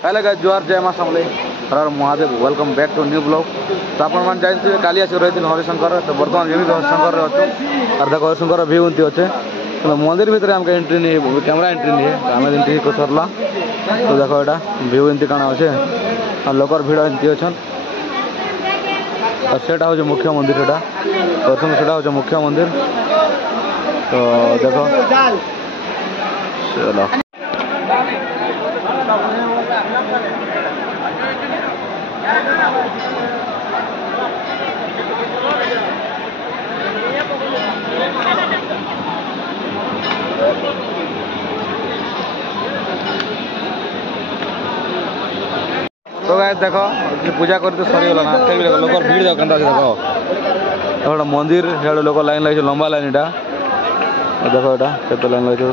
Hello guys जुआर जय मां समले हर Mahadev welcome back to new blog. तो आप जानते काली आस रही हरिशंकर तो बर्तमान भी हरिशंकर अच्छे और देख हरिशंकर व्यू एमती अच्छे तो मंदिर भितर आमको एंट्री नहीं कैमेरा एंट्री नहीं है आम एंट्री सरला तो देख यहाँ व्यू एमती कण अच्छे और लोकर भिड़ एमती अच्छा और सेटा हूँ मुख्य मंदिर सेटा हरिशंकर हूँ मुख्य मंदिर तो देखो चलो तो गाइस देखो पूजा कर तो सरी गला ना लोक भीड़ जाओ केनता देखो एटा मंदिर हेड लोक लाइन लगे लंबा लाइन एटा देखो एटा केते लाइन लगे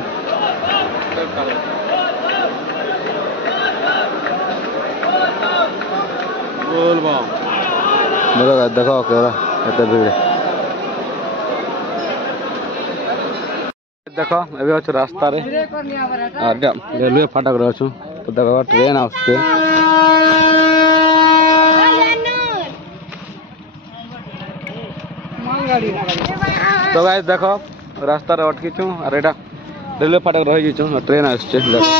बोल बा देखो केते भीड़ देखो अभी अच्छे रास्ता रे रेलवे फाटक रे अच्छु तो देखो ट्रेन आसते तो गाइस देखो रास्ता रे अटकी छु और एटा रेलवे फाटक रही छु ट्रेन आसছে देखो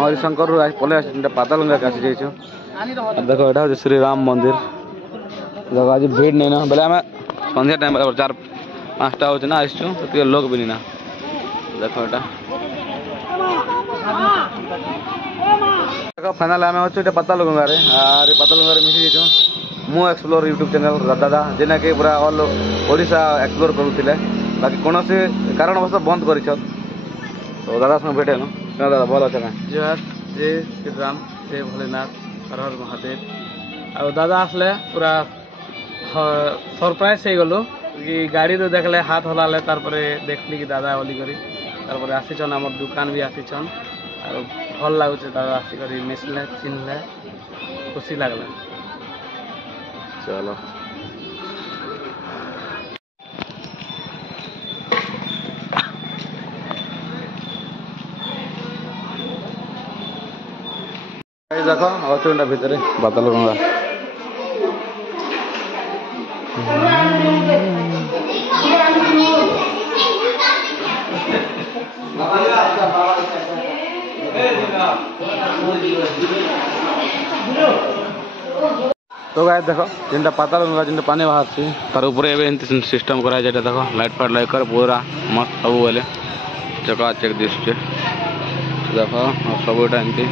हरिशंकर पलि पातालगंगा के आसी जाइए देखो यहाँ हूँ श्री राम मंदिर देखो आज भीड़ नहीं ना बोले आम सन्ध्या टाइम 4-5टा हो आसचु तो लोक भी नहीं ना देखो यहाँ देखो फाइनाल आम अच्छे पातालगंगा और पातालगंगा मिसी जाइए मु एक्सप्लोर यूट्यूब चैनल दादा जेना कि पूरा ऑल ओडिशा एक्सप्लोर करुले बाकी कौन से कारणवश बंद कर तो दादा संग भेटेनु दादा भल अच्छे ना जोहार जय श्री राम जय भोलेनाथ हर हर महादेव आ दादा आसले पूरा सरप्राइज हो गलु कि गाड़ी रो देखले हाथ हलाले तारपरे देखली कि दादा बोली करी तारपरे आसीछन हमर दुकान भी आसीछन और भल लागुचे दादा आसी करी मिसले चिन्हले खुशी लागला चलो देखो अच्छे भितर पातालगंगा तो गाइस देखो जिनटा पातालगंगा जिनटा पानी बाहर तार ऊपर सिस्टम कराई देखो लाइट फाइट लग कर पूरा मस्त सब बोले चकाचक दिशे देखो सब एमती